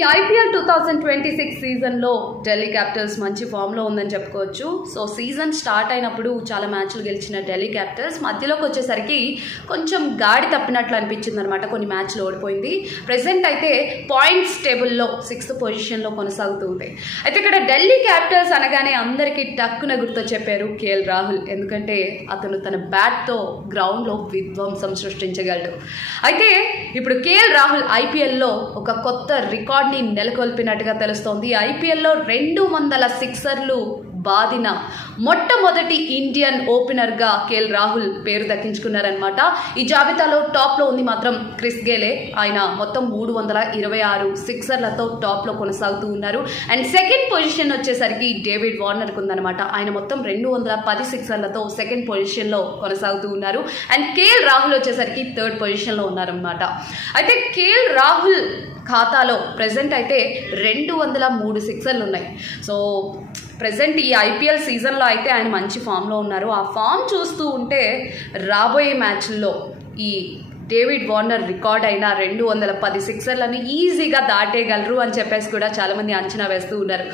ఈ ఐపీఎల్ 2026 సీజన్లో ఢిల్లీ క్యాపిటల్స్ మంచి ఫామ్లో ఉందని చెప్పుకోవచ్చు. సో సీజన్ స్టార్ట్ అయినప్పుడు చాలా మ్యాచ్లు గెలిచిన ఢిల్లీ క్యాపిటల్స్ మధ్యలోకి వచ్చేసరికి కొంచెం గాడి తప్పినట్లు అనిపించింది అనమాట. కొన్ని మ్యాచ్లు ఓడిపోయింది. ప్రెసెంట్ అయితే పాయింట్స్ టేబుల్లో 6th పొజిషన్లో కొనసాగుతుంది. అయితే ఇక్కడ ఢిల్లీ క్యాపిటల్స్ అనగానే అందరికీ టక్కున గుర్తొచ్చే పేరు కేఎల్ రాహుల్. ఎందుకంటే అతను తన బ్యాట్తో గ్రౌండ్లో విధ్వంసం సృష్టించగలడు. అయితే ఇప్పుడు కేఎల్ రాహుల్ ఐపీఎల్లో ఒక కొత్త రికార్డ్ నెలకొల్పినట్టుగా తెలుస్తోంది. ఐపీఎల్లో 200 సిక్సర్లు బాదిన మొట్టమొదటి ఇండియన్ ఓపెనర్గా కేఎల్ రాహుల్ పేరు దక్కించుకున్నారనమాట. ఈ జాబితాలో టాప్లో ఉంది మాత్రం క్రిస్ గేలే. ఆయన మొత్తం 326 సిక్సర్లతో టాప్లో కొనసాగుతూ ఉన్నారు. అండ్ సెకండ్ పొజిషన్ వచ్చేసరికి డేవిడ్ వార్నర్కి ఉందన్నమాట. ఆయన మొత్తం 210 సిక్సర్లతో సెకండ్ పొజిషన్లో కొనసాగుతూ ఉన్నారు. అండ్ కేఎల్ రాహుల్ వచ్చేసరికి థర్డ్ పొజిషన్లో ఉన్నారనమాట. అయితే కేఎల్ రాహుల్ ఖాతాలో ప్రెజెంట్ అయితే 203 సిక్సర్లు ఉన్నాయి. సో ప్రెజెంట్ ఈ ఐపీఎల్ సీజన్లో అయితే ఆయన మంచి ఫామ్లో ఉన్నారు. ఆ ఫామ్ చూస్తూ ఉంటే రాబోయే మ్యాచ్ల్లో ఈ డేవిడ్ వార్నర్ రికార్డ్ అయిన 210 సిక్సర్లను ఈజీగా దాటేయగలరు అని చెప్పేసి కూడా చాలామంది అంచనా వేస్తూ ఉన్నారు.